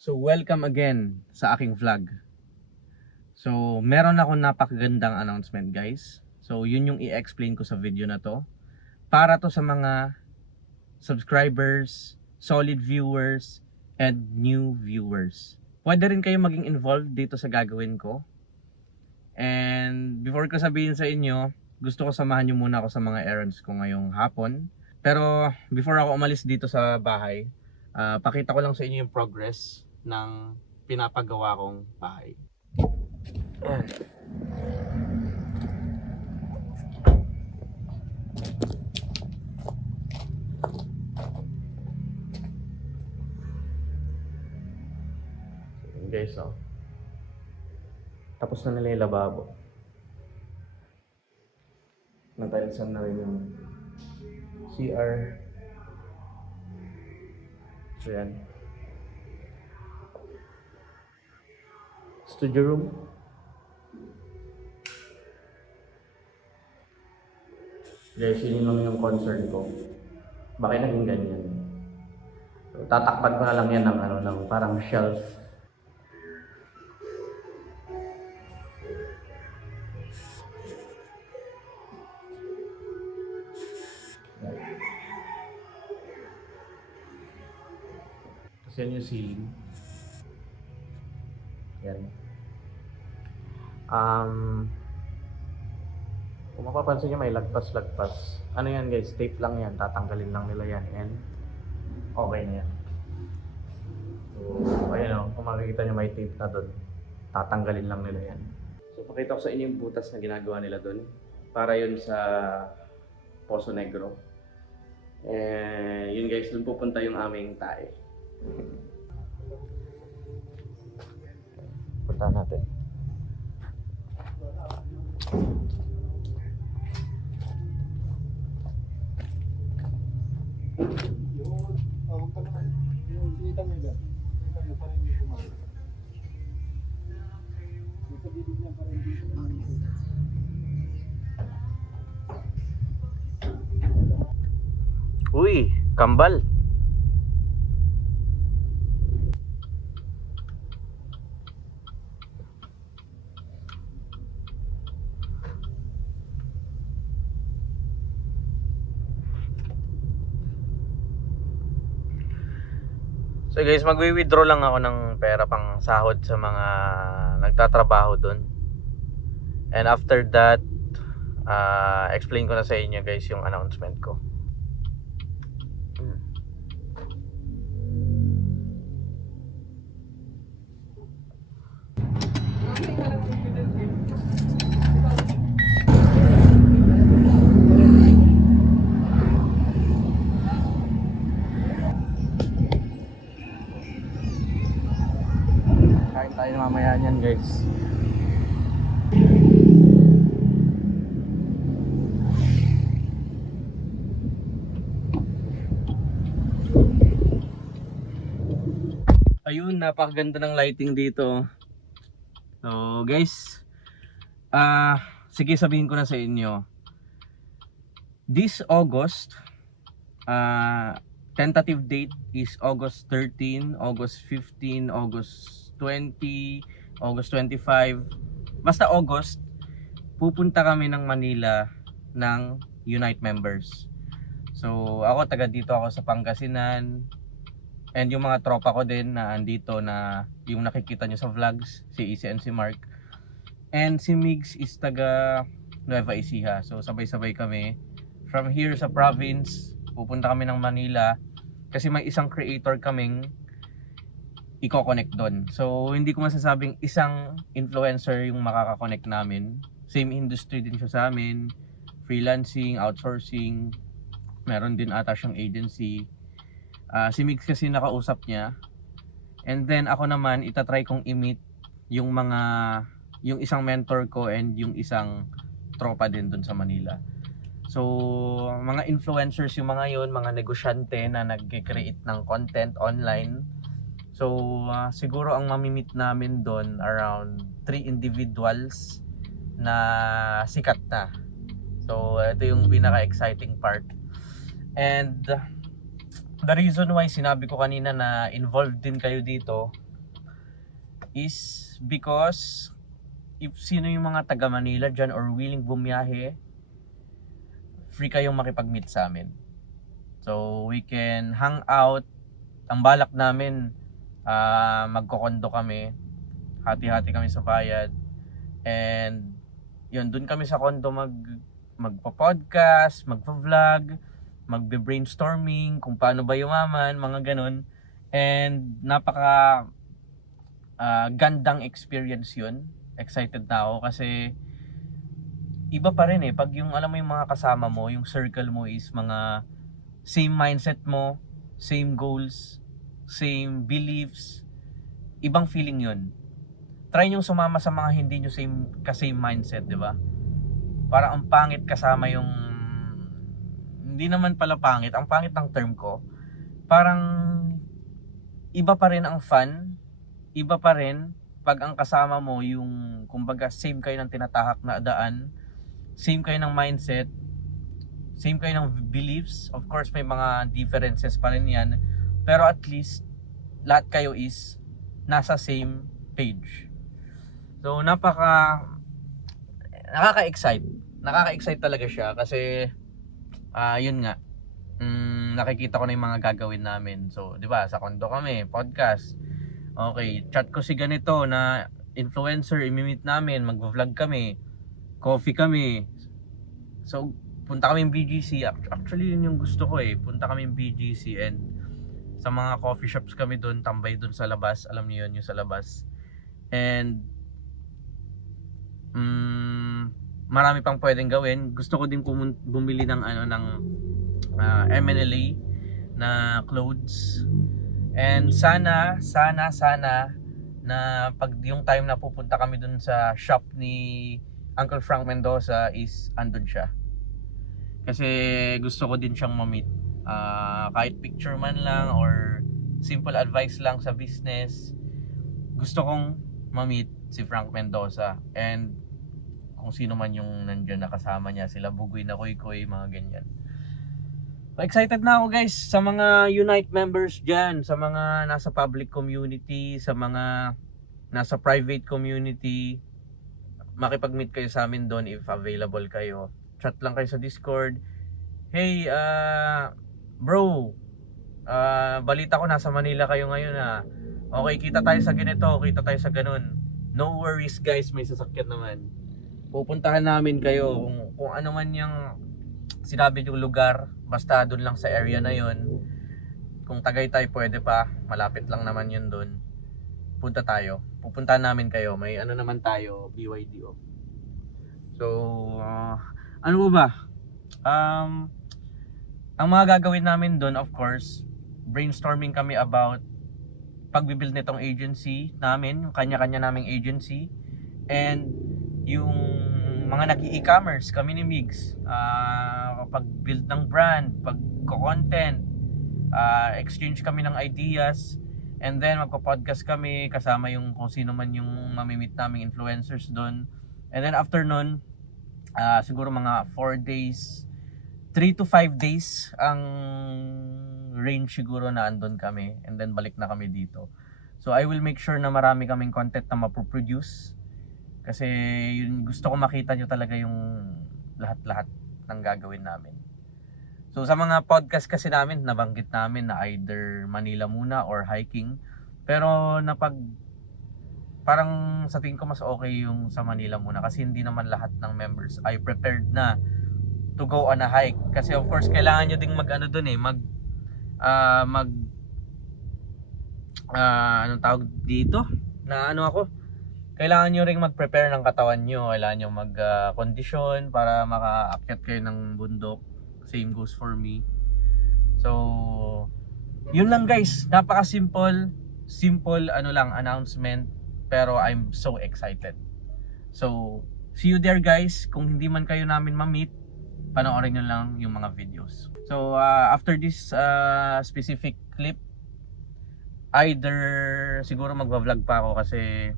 So welcome again sa aking vlog. So meron akong napakagandang announcement guys. So yun yung i-explain ko sa video na to. Para to sa mga subscribers, solid viewers, and new viewers. Pwede rin kayo maging involved dito sa gagawin ko. And before ko sabihin sa inyo, gusto ko samahan nyo muna ako sa mga errands ko ngayong hapon. Pero before ako umalis dito sa bahay, pakita ko lang sa inyo yung progress ng pinapagawa kong bahay. Ayan. So, guys, oh. Tapos na nila yung lababo. Natalisan na rin yung CR. So yan. Studio room. Guys, yun lang yung concern ko. Bakit naging ganyan? So, tatakpan ko na lang yan ng ng parang shelf. Kasi yan yung ceiling. Yan. Kung mapapansin nyo may lagpas-lagpas. Ano yan guys, tape lang yan. Tatanggalin lang nila yan and okay na yan. So, ayun o, kung makikita nyo may tape na doon. Tatanggalin lang nila yan. So, pakita ko sa inyo yung butas na ginagawa nila doon. Para yun sa Poso Negro. Yun guys, doon pupunta yung aming tae. Punta natin. Uy, kambal. So guys, magwi-withdraw lang ako ng pera pang sahod sa mga nagtatrabaho doon. And after that, explain ko na sa inyo guys yung announcement ko. Kain tayo mamaya niyan guys. Ayun, napakaganda ng lighting dito. So guys, sige sabihin ko na sa inyo. This August, tentative date is August 13, August 15, August 20, August 25. Basta August, pupunta kami ng Manila ng Unite members. So ako taga dito ako sa Pangasinan. And yung mga tropa ko din na andito na yung nakikita nyo sa vlogs, si Easy and si Mark. And si Migs is taga Nueva Ecija. So sabay-sabay kami. From here sa province, pupunta kami ng Manila. Kasi may isang creator kaming i-connect doon. So hindi ko masasabing isang influencer yung makaka-connect namin. Same industry din siya sa amin. Freelancing, outsourcing. Meron din ata siyang agency. Si Migs kasi nakausap niya. And then ako naman itatry kong i-meet yung isang mentor ko and yung isang tropa din dun sa Manila. So mga influencers yung mga yun, mga negosyante na nag-create ng content online. So siguro ang mamimit namin doon around 3 individuals na sikat na. So ito yung pinaka-exciting part. And the reason why sinabi ko kanina na involved din kayo dito is because if sino yung mga taga Manila dyan or willing bumiyahe, free kayong makipag-meet sa amin. So we can hang out. Ang balak namin, magkokondo kami, hati-hati kami sa bayad, and yun, dun kami sa kondo magpo-podcast, magpo-vlog, magbe-brainstorming kung paano ba yumaman, mga ganun. And napaka gandang experience yun. Excited na ako kasi iba pa rin pag yung alam mo yung mga kasama mo, yung circle mo is mga same mindset mo, same goals, same beliefs, ibang feeling yun. Try nyo sumama sa mga hindi nyo same mindset, di ba? Parang ang pangit kasama yung, hindi naman pala pangit, ang pangit ng term ko, parang iba pa rin ang fun, iba pa rin pag ang kasama mo yung, kumbaga, same kayo ng tinatahak na daan, same kayo ng mindset, same kayo ng beliefs. Of course, may mga differences pa rin yan, pero at least, lahat kayo is nasa same page. So, nakaka-excite talaga siya kasi yun nga, nakikita ko na yung mga gagawin namin. So, di ba, sa kondo kami, podcast. Okay, chat ko si ganito na influencer, imi-meet namin, mag-vlog kami, coffee kami. So, punta kami yung BGC. Actually, yun yung gusto ko punta kami yung BGC and sa mga coffee shops kami doon, tambay doon sa labas. Alam niyo yun, yung sa labas. And marami pang pwedeng gawin. Gusto ko din bumili ng MNLA na clothes. And sana na pag yung time na pupunta kami dun sa shop ni Uncle Frank Mendoza is andun siya. Kasi gusto ko din siyang ma-meet. Kahit picture man lang or simple advice lang sa business. Gusto kong ma-meet si Frank Mendoza and kung sino man yung nandiyan na kasama niya, sila Bugoy na Koy, mga ganyan. So, excited na ako guys sa mga Unite members dyan, sa mga nasa public community, sa mga nasa private community. Makipag-meet kayo sa amin doon if available kayo. Chat lang kayo sa Discord. Hey, bro, balita ko nasa Manila kayo ngayon Okay, kita tayo sa ganito, kita tayo sa ganun. No worries guys, may sasakyan naman. Pupuntahan namin kayo kung ano man yung sinabi yung lugar, basta doon lang sa area na yon. Kung Tagaytay pwede pa, malapit lang naman yun doon. Punta tayo, pupuntahan namin kayo. May ano naman tayo, BYDO. So, ano ba? Ang mga gagawin namin doon, of course, brainstorming kami about pagbibuild nitong agency namin, yung kanya-kanya naming agency, and yung mga nag-e-commerce kami ni Migs, pag-build ng brand, pag-content, exchange kami ng ideas, and then magpo-podcast kami kasama yung kung sino man yung mamimit naming influencers doon. And then after nun, siguro mga 4 days, 3 to 5 days ang range siguro na andun kami, and then balik na kami dito. So I will make sure na marami kaming content na mapoproduce kasi yun, gusto ko makita nyo talaga yung lahat-lahat ng gagawin namin. So sa mga podcast kasi namin, nabanggit namin na either Manila muna or hiking, pero parang sa tingin ko mas okay yung sa Manila muna kasi hindi naman lahat ng members ay prepared na to go on a hike. Kasi of course kailangan nyo ding anong tawag dito? Kailangan nyo ring mag-prepare ng katawan nyo. Kailangan nyo mag-condition para makaakyat kayo ng bundok. Same goes for me. So, yun lang guys. Napaka-simple announcement. Pero I'm so excited. So, see you there guys. Kung hindi man kayo namin ma-meet, panoorin nyo lang yung mga videos. So after this specific clip, either siguro magva-vlog pa ako kasi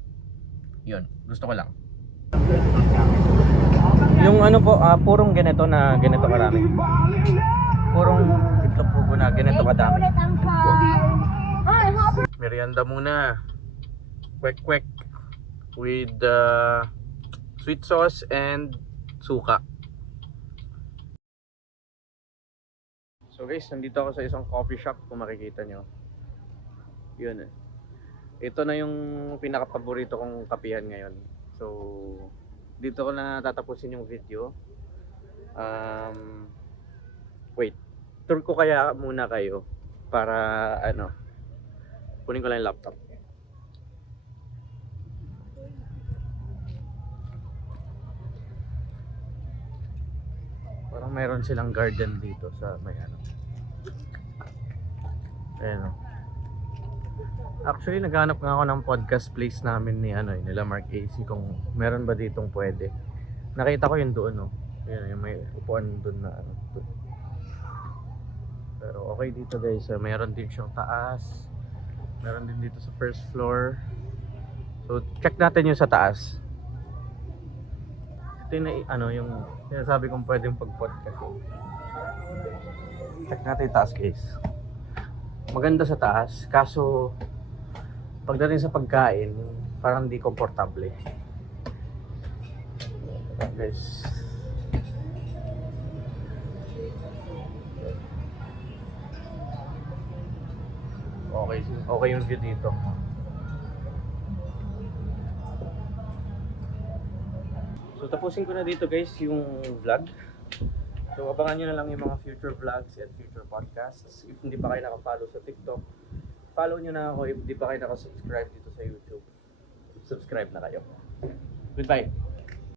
yun, gusto ko lang. Yung ano po, purong ganito karami. Purong itlog pugo na ganito kadami. Merienda muna. kwek-kwek with sweet sauce and suka. So guys, nandito ako sa isang coffee shop kung makikita nyo. Yun eh. Ito na yung pinaka-paborito kong kapihan ngayon. So, dito ko na tatapusin yung video. Wait. Tour ko kaya muna kayo para kunin ko lang yung laptop. Parang meron silang garden dito sa may Ayan o. Actually, naghanap nga ako ng podcast place namin nila Mark AC kung meron ba ditong pwede. Nakita ko yung doon, no. Ayan, yung may upuan doon na doon. Pero okay dito guys, meron din siyang taas. Meron din dito sa first floor. So, check natin yung sa taas. Ito yung yung sinasabi kong pwedeng pag-podcast. Check natin yung taas guys. Maganda sa taas, kaso pagdating sa pagkain, parang di komportable. Guys. Okay yung view dito. So tapusin ko na dito guys yung vlog. So abangan nyo na lang yung mga future vlogs and future podcasts. If hindi pa kayo naka-follow sa TikTok, follow nyo na ako. If hindi pa kayo naka-subscribe dito sa YouTube, subscribe na kayo. Goodbye!